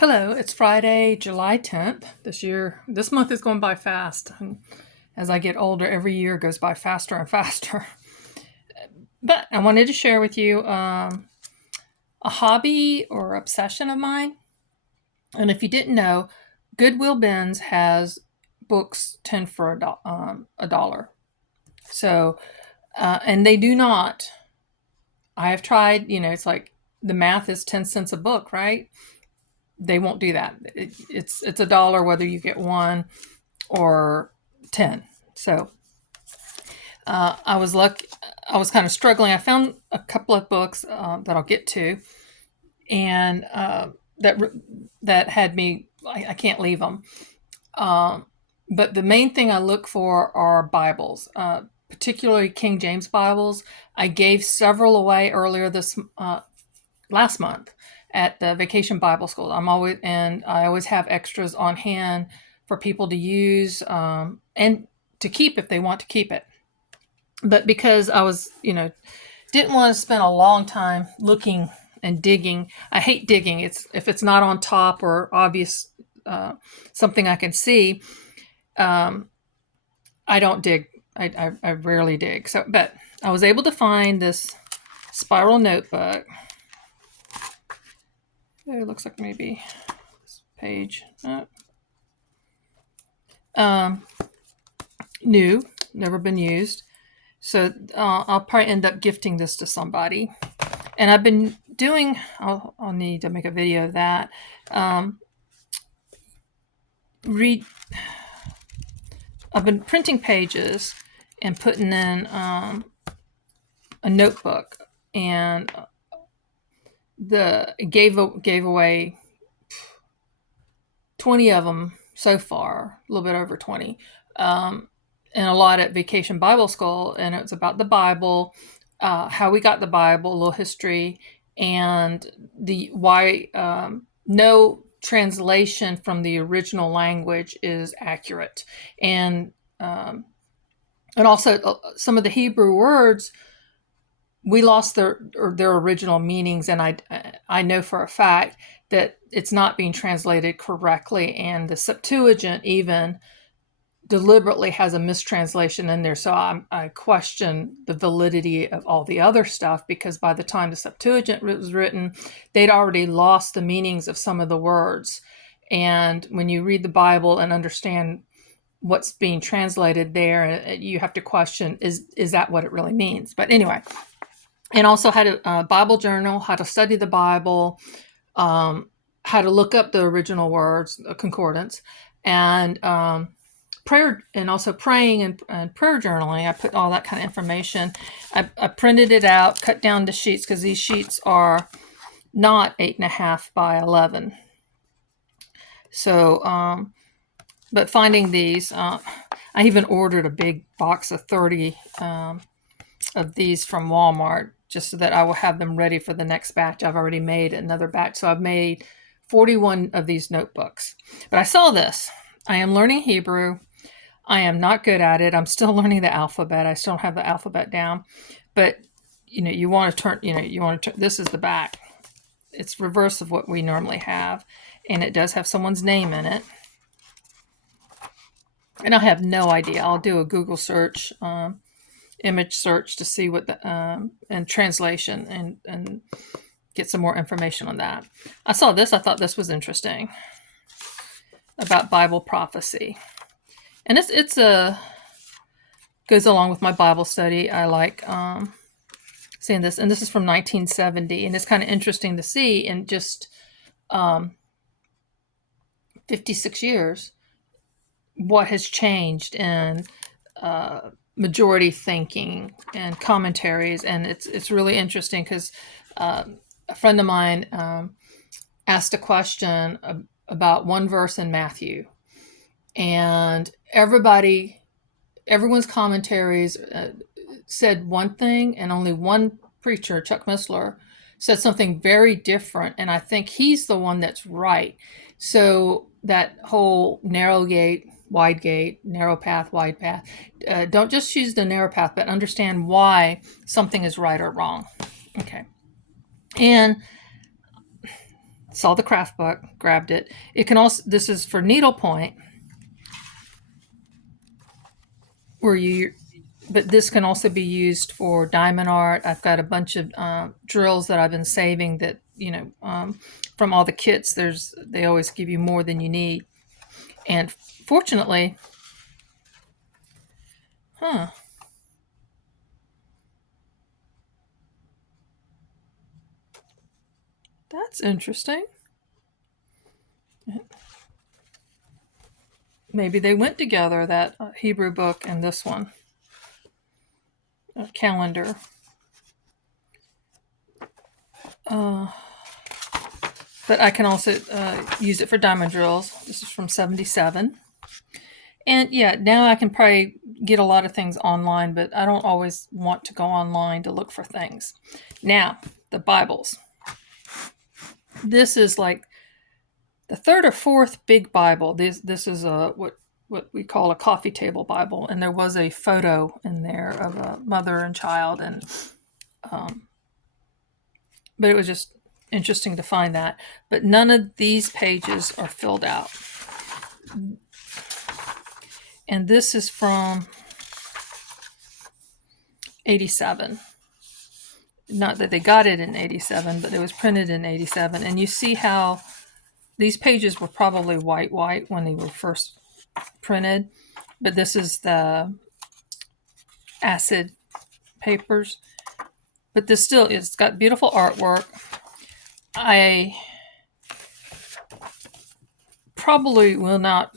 Hello, it's Friday, July 10th. This month is going by fast. And as I get older, every year goes by faster and faster. But I wanted to share with you a hobby or obsession of mine. And if you didn't know, Goodwill Bins has books 10 for a dollar. So, and they do not. I have tried, it's like the math is 10 cents a book, right? They won't do that. It's a dollar whether you get one or 10. So I was lucky. I was kind of struggling. I found a couple of books that I'll get to, and that had me. I can't leave them. But the main thing I look for are Bibles, particularly King James Bibles. I gave several away earlier this last month at the Vacation Bible School. I always have extras on hand for people to use and to keep if they want to keep it. But because I was, didn't want to spend a long time looking and digging. I hate digging. If it's not on top or obvious, something I can see. I don't dig. I rarely dig. But I was able to find this spiral notebook. It looks like maybe this page. New, never been used. So I'll probably end up gifting this to somebody. And I've been doing, I'll need to make a video of that. I've been printing pages and putting in a notebook, and gave away 20 of them so far, a little bit over 20, and a lot at Vacation Bible School. And it's about the Bible, how we got the Bible, a little history, and why no translation from the original language is accurate, and also some of the Hebrew words, we lost their original meanings, and I know for a fact that it's not being translated correctly, and the Septuagint even deliberately has a mistranslation in there. So I question the validity of all the other stuff, because by the time the Septuagint was written, they'd already lost the meanings of some of the words. And when you read the Bible and understand what's being translated there, you have to question, is that what it really means? But anyway. And also had a Bible journal, how to study the Bible, how to look up the original words, a concordance, and prayer, and also praying and prayer journaling. I put all that kind of information. I printed it out, cut down to sheets, because these sheets are not 8.5 by 11. So, but finding these, I even ordered a big box of 30 of these from Walmart, just so that I will have them ready for the next batch. I've already made another batch. So I've made 41 of these notebooks. But I saw this. I am learning Hebrew. I am not good at it. I'm still learning the alphabet. I still don't have the alphabet down. But, you want to turn, this is the back. It's reverse of what we normally have. And it does have someone's name in it. And I have no idea. I'll do a Google search, image search, to see what and translation, and get some more information on that. I saw this. I thought this was interesting, about Bible prophecy, and it's goes along with my Bible study. I like seeing this, and this is from 1970, and it's kind of interesting to see in just 56 years what has changed in majority thinking and commentaries. And it's really interesting, because a friend of mine asked a question about one verse in Matthew, and everyone's commentaries said one thing, and only one preacher, Chuck Missler, said something very different, and I think he's the one that's right. So that whole narrow gate, wide gate, narrow path, wide path. Don't just choose the narrow path, but understand why something is right or wrong. Okay. And saw the craft book, grabbed it. It can also, this is for needlepoint, where you, but this can also be used for diamond art. I've got a bunch of drills that I've been saving that, from all the kits, they always give you more than you need. And fortunately, that's interesting. Maybe they went together, that Hebrew book and this one, calendar. But I can also use it for diamond drills. This is from 77. And yeah, now I can probably get a lot of things online, but I don't always want to go online to look for things. Now, the Bibles. This is like the third or fourth big Bible. This is what we call a coffee table Bible, and there was a photo in there of a mother and child, and but it was just interesting to find that. But none of these pages are filled out. And this is from 87. Not that they got it in 87, but it was printed in 87. And you see how these pages were probably white when they were first printed. But this is the acid papers. But this still, it's got beautiful artwork. I probably will not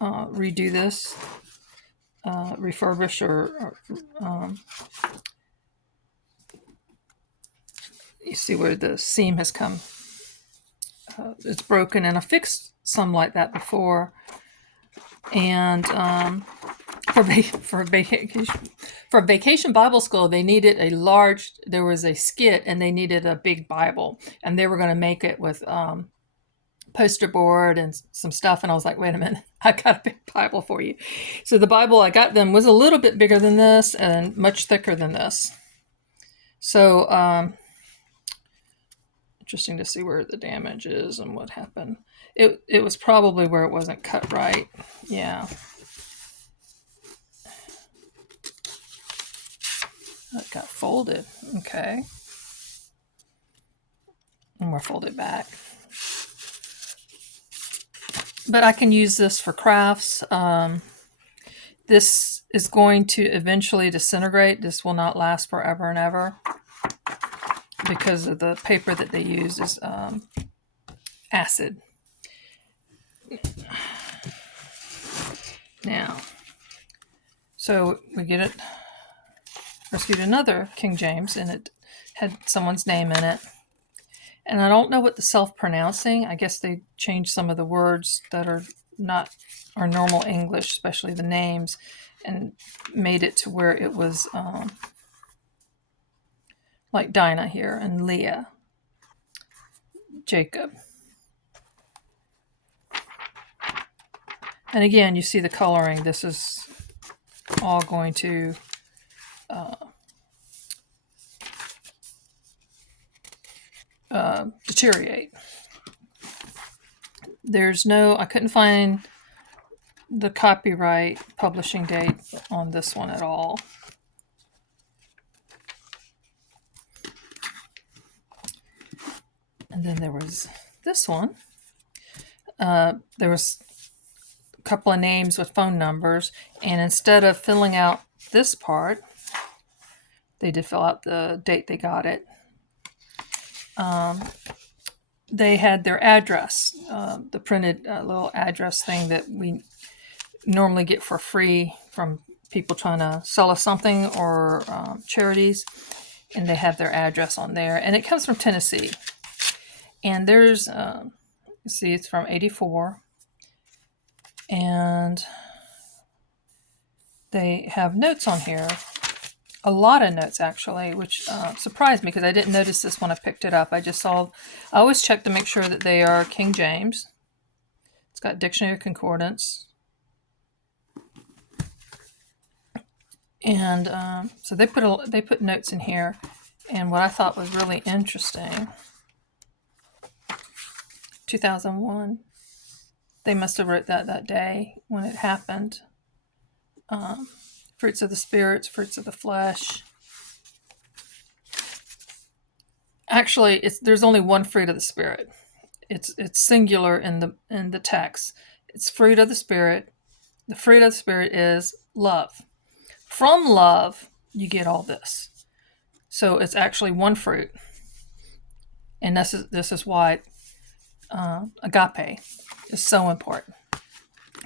redo this, refurbish, or you see where the seam has come. It's broken, and I fixed some like that before. And for vacation Bible school, they needed a large. There was a skit, and they needed a big Bible, and they were going to make it with poster board and some stuff. And I was like, wait a minute, I got a big Bible for you. So the Bible I got them was a little bit bigger than this and much thicker than this. So interesting to see where the damage is and what happened. It was probably where it wasn't cut right. Yeah. It got folded. Okay. And we're folded back. But I can use this for crafts. This is going to eventually disintegrate. This will not last forever and ever because of the paper that they use is acid. Now, so we get it, rescued another King James, and it had someone's name in it. And I don't know what the self-pronouncing, I guess they changed some of the words that are not our normal English, especially the names, and made it to where it was like Dinah here, and Leah, Jacob. And again, you see the coloring. This is all going to deteriorate. I couldn't find the copyright publishing date on this one at all. And then there was this one. There was a couple of names with phone numbers, and instead of filling out this part, they did fill out the date they got it. They had their address, the printed little address thing that we normally get for free from people trying to sell us something, or charities, and they have their address on there, and it comes from Tennessee. And there's, you see, it's from 84, and they have notes on here. A lot of notes, actually, which surprised me because I didn't notice this when I picked it up. I always check to make sure that they are King James. It's got dictionary concordance. And so they put notes in here. And what I thought was really interesting 2001. They must have wrote that day when it happened. Fruits of the spirits, fruits of the flesh. Actually, there's only one fruit of the spirit. It's singular in the text. It's fruit of the spirit. The fruit of the spirit is love. From love, you get all this. So it's actually one fruit, and this is why agape is so important.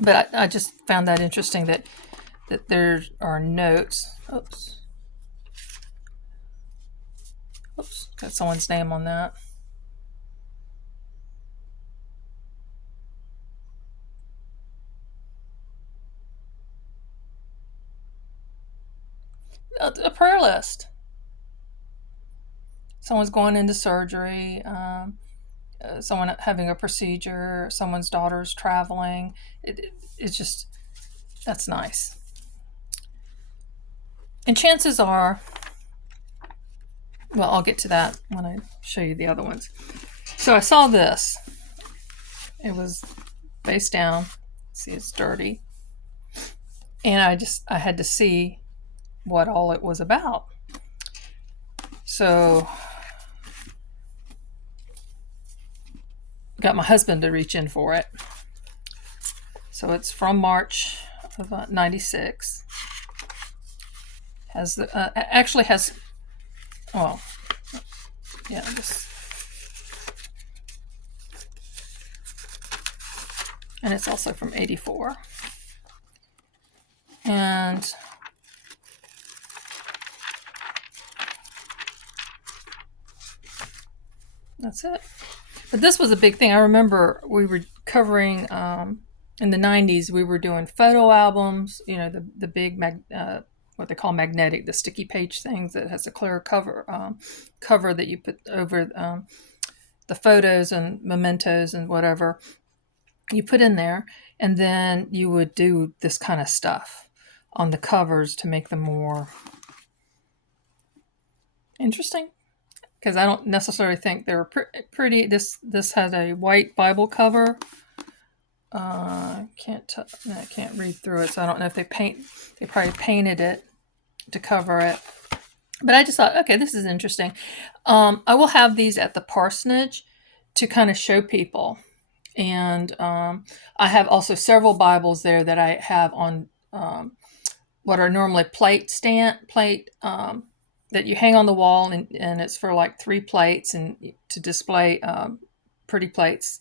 But I just found that interesting that there are notes. Oops, got someone's name on that. A prayer list. Someone's going into surgery, someone having a procedure, someone's daughter's traveling. It's just, that's nice. And chances are, well, I'll get to that when I show you the other ones. So I saw this. It was face down. See, it's dirty. And I had to see what all it was about. So got my husband to reach in for it. So it's from March of '96. Actually has, well, yeah, this, and it's also from '84. And that's it. But this was a big thing. I remember we were covering in the '90s. We were doing photo albums. You know, the big what they call magnetic, the sticky page things that has a clear cover that you put over the photos and mementos and whatever you put in there, and then you would do this kind of stuff on the covers to make them more interesting. Because I don't necessarily think they were pretty. This had a white Bible cover. I can't read through it, so I don't know if they probably painted it to cover it. But I just thought, okay, this is interesting. I will have these at the parsonage to kind of show people. And I have also several Bibles there that I have on what are normally plate that you hang on the wall, and it's for like 3 plates and to display pretty plates,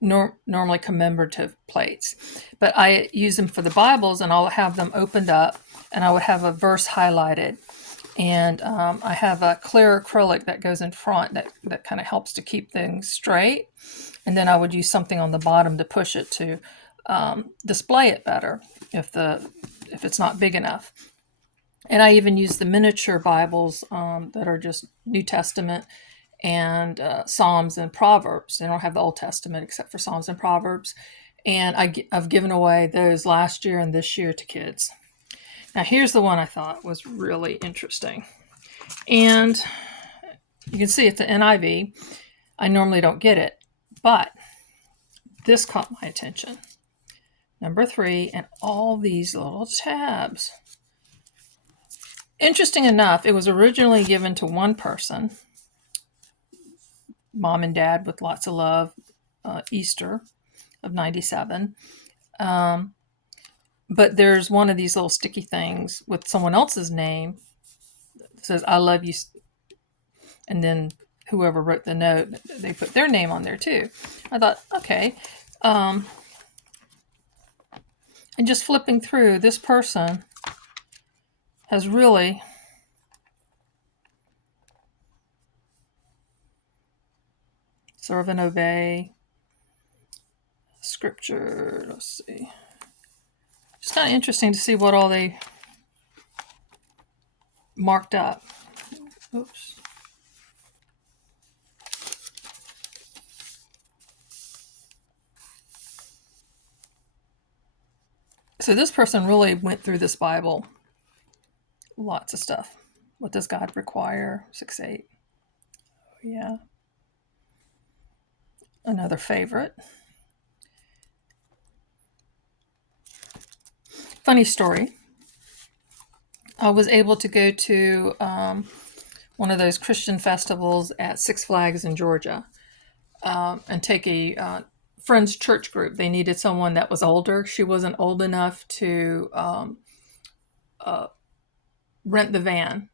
normally commemorative plates. But I use them for the Bibles, and I'll have them opened up, and I would have a verse highlighted. And I have a clear acrylic that goes in front that kind of helps to keep things straight. And then I would use something on the bottom to push it to display it better if it's not big enough. And I even use the miniature Bibles that are just New Testament and Psalms and Proverbs. They don't have the Old Testament except for Psalms and Proverbs. And I've given away those last year and this year to kids. Now here's the one I thought was really interesting. And you can see it's the NIV. I normally don't get it, but this caught my attention. Number 3, and all these little tabs. Interesting enough, it was originally given to one person, mom and dad with lots of love, Easter of '97. But there's one of these little sticky things with someone else's name that says, I love you. And then whoever wrote the note, they put their name on there too. I thought, okay. And just flipping through, this person has really serve and obey scripture. Let's see. It's kind of interesting to see what all they marked up. Oops. So this person really went through this Bible. Lots of stuff. What does God require? 6:8. Yeah. another favorite. Funny story. I was able to go to one of those Christian festivals at Six Flags in Georgia and take a friend's church group. They needed someone that was older. She wasn't old enough to rent the van.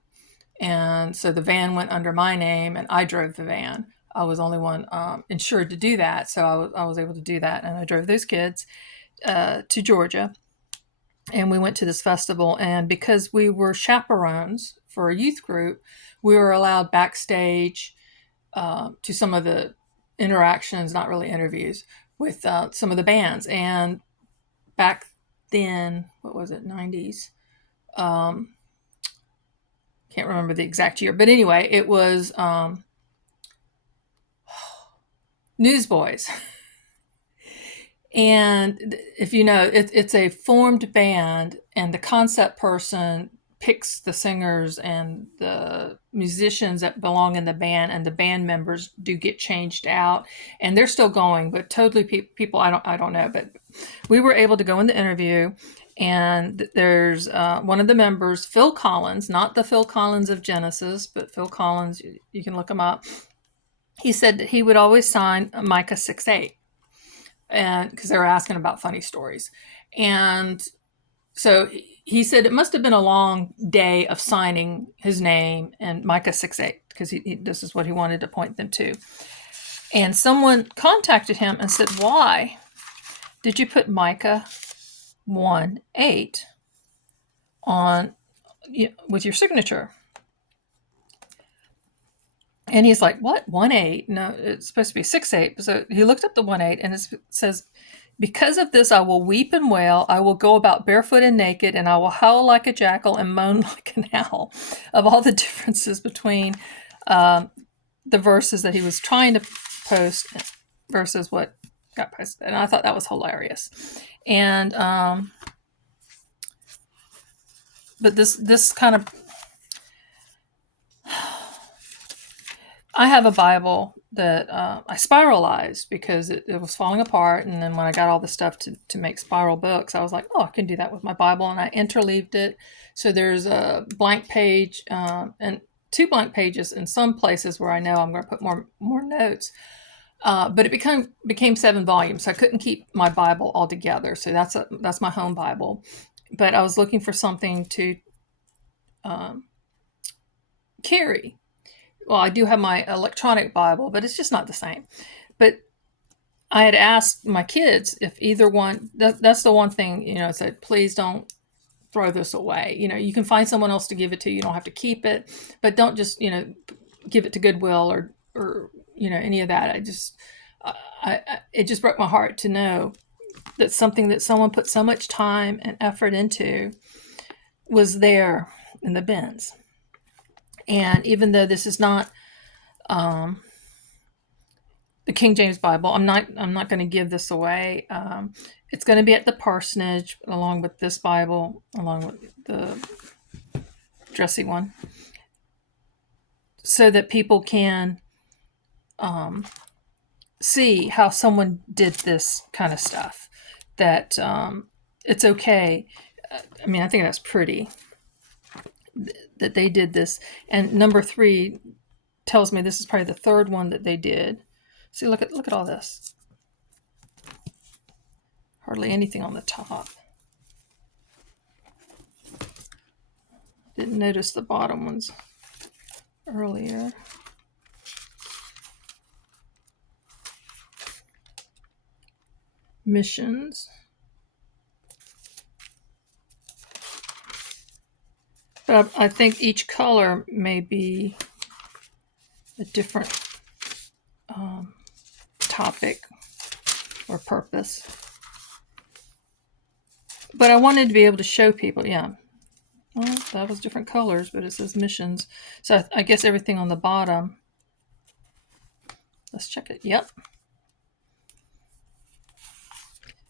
And so the van went under my name and I drove the van. I was the only one insured to do that. So I was able to do that. And I drove those kids to Georgia. And we went to this festival. And because we were chaperones for a youth group, we were allowed backstage to some of the interactions, not really interviews, with some of the bands. And back then, what was it, 90s? Can't remember the exact year. But anyway, it was Newsboys. And if you know, it's a formed band, and the concept person picks the singers and the musicians that belong in the band, and the band members do get changed out, and they're still going, but totally people I don't know. But we were able to go in the interview, and there's one of the members, Phil Collins, not the Phil Collins of Genesis, but Phil Collins. You can look him up. He said that he would always sign Micah 6:8. And because they were asking about funny stories. And so he said it must have been a long day of signing his name and Micah 6:8, because this is what he wanted to point them to. And someone contacted him and said, why did you put Micah 1:8 on with your signature? And he's like, what? 1:8? No, it's supposed to be 6:8. So he looked up the 1:8, and it says, because of this, I will weep and wail. I will go about barefoot and naked, and I will howl like a jackal and moan like an owl. Of all the differences between the verses that he was trying to post versus what got posted. And I thought that was hilarious. And, but this kind of, I have a Bible that I spiralized because it was falling apart. And then when I got all the stuff to make spiral books, I was like, oh, I can do that with my Bible. And I interleaved it. So there's a blank page and 2 blank pages in some places where I know I'm going to put more notes. But it became 7 volumes. So I couldn't keep my Bible all together. So that's my home Bible. But I was looking for something to carry. Well, I do have my electronic Bible, but it's just not the same. But I had asked my kids if either one, that's the one thing, I said, please don't throw this away. You can find someone else to give it to. You don't have to keep it, but don't just, give it to Goodwill or any of that. It just broke my heart to know that something that someone put so much time and effort into was there in the bins. And even though this is not the King James Bible, I'm not going to give this away. It's going to be at the parsonage along with this Bible, along with the dressy one, so that people can see how someone did this kind of stuff. That it's okay. I think that's pretty. That they did this. And number 3 tells me this is probably the 3rd one that they did. See, look at all this. Hardly anything on the top. Didn't notice the bottom ones earlier. Missions. But I think each color may be a different topic or purpose. But I wanted to be able to show people, well, that was different colors, but it says missions. So I guess everything on the bottom, let's check it. Yep.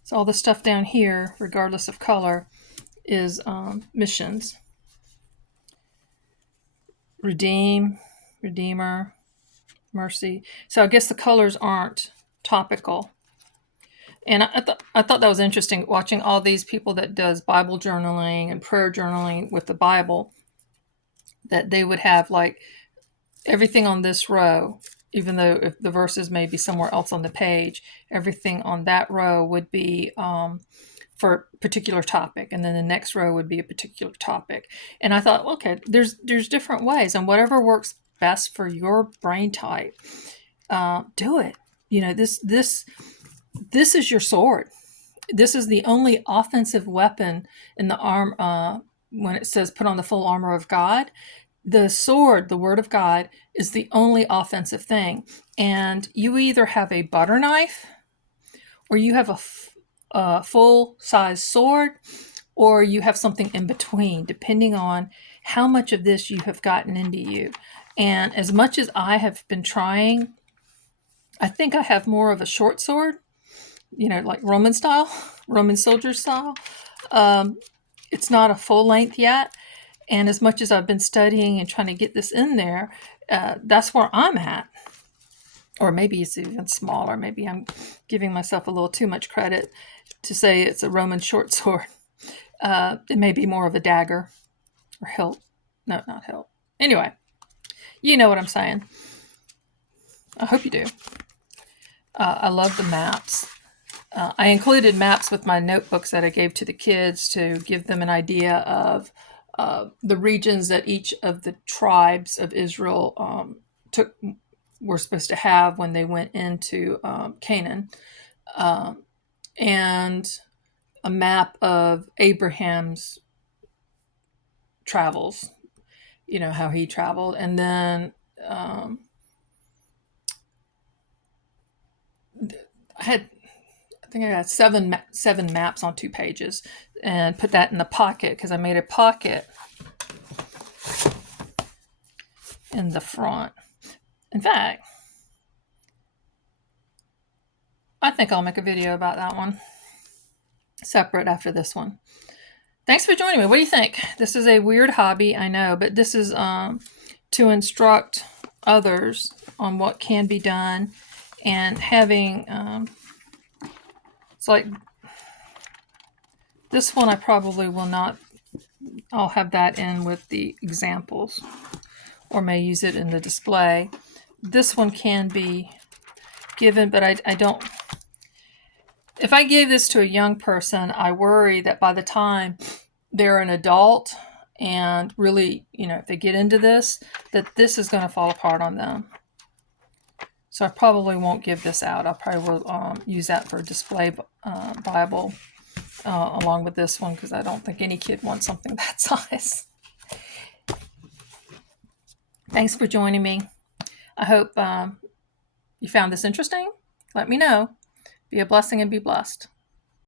So all the stuff down here, regardless of color, is missions. Redeem, Redeemer, Mercy. So I guess the colors aren't topical. And I thought that was interesting, watching all these people that does Bible journaling and prayer journaling with the Bible, that they would have like everything on this row, even though if the verses may be somewhere else on the page, everything on that row would be for a particular topic, and then the next row would be a particular topic. And I thought, okay, there's different ways, and whatever works best for your brain type, do it. This is your sword. This is the only offensive weapon in the arm. When it says put on the full armor of God, the sword, the word of God, is the only offensive thing. And you either have a butter knife, or you have a full-size sword, or you have something in between, depending on how much of this you have gotten into you. And as much as I have been trying, I think I have more of a short sword, like Roman style, Roman soldier style. It's not a full length yet. And as much as I've been studying and trying to get this in there, that's where I'm at. Or maybe it's even smaller. Maybe I'm giving myself a little too much credit to say it's a Roman short sword. It may be more of a dagger or hilt. No, not hilt. Anyway, you know what I'm saying. I hope you do. I love the maps. I included maps with my notebooks that I gave to the kids to give them an idea of the regions that each of the tribes of Israel were supposed to have when they went into Canaan, and a map of Abraham's travels, how he traveled, and then I think I got seven maps on 2 pages, and put that in the pocket because I made a pocket in the front. In fact, I think I'll make a video about that one separate after this one. Thanks for joining me. What do you think? This is a weird hobby, I know, but this is to instruct others on what can be done, and having it's like this one I probably will not. I'll have that in with the examples, or may use it in the display. This one can be given, but I don't. If I gave this to a young person, I worry that by the time they're an adult and really, if they get into this, that this is going to fall apart on them. So I probably won't give this out. I probably will use that for a display Bible along with this one, because I don't think any kid wants something that size. Thanks for joining me. I hope you found this interesting. Let me know. Be a blessing and be blessed.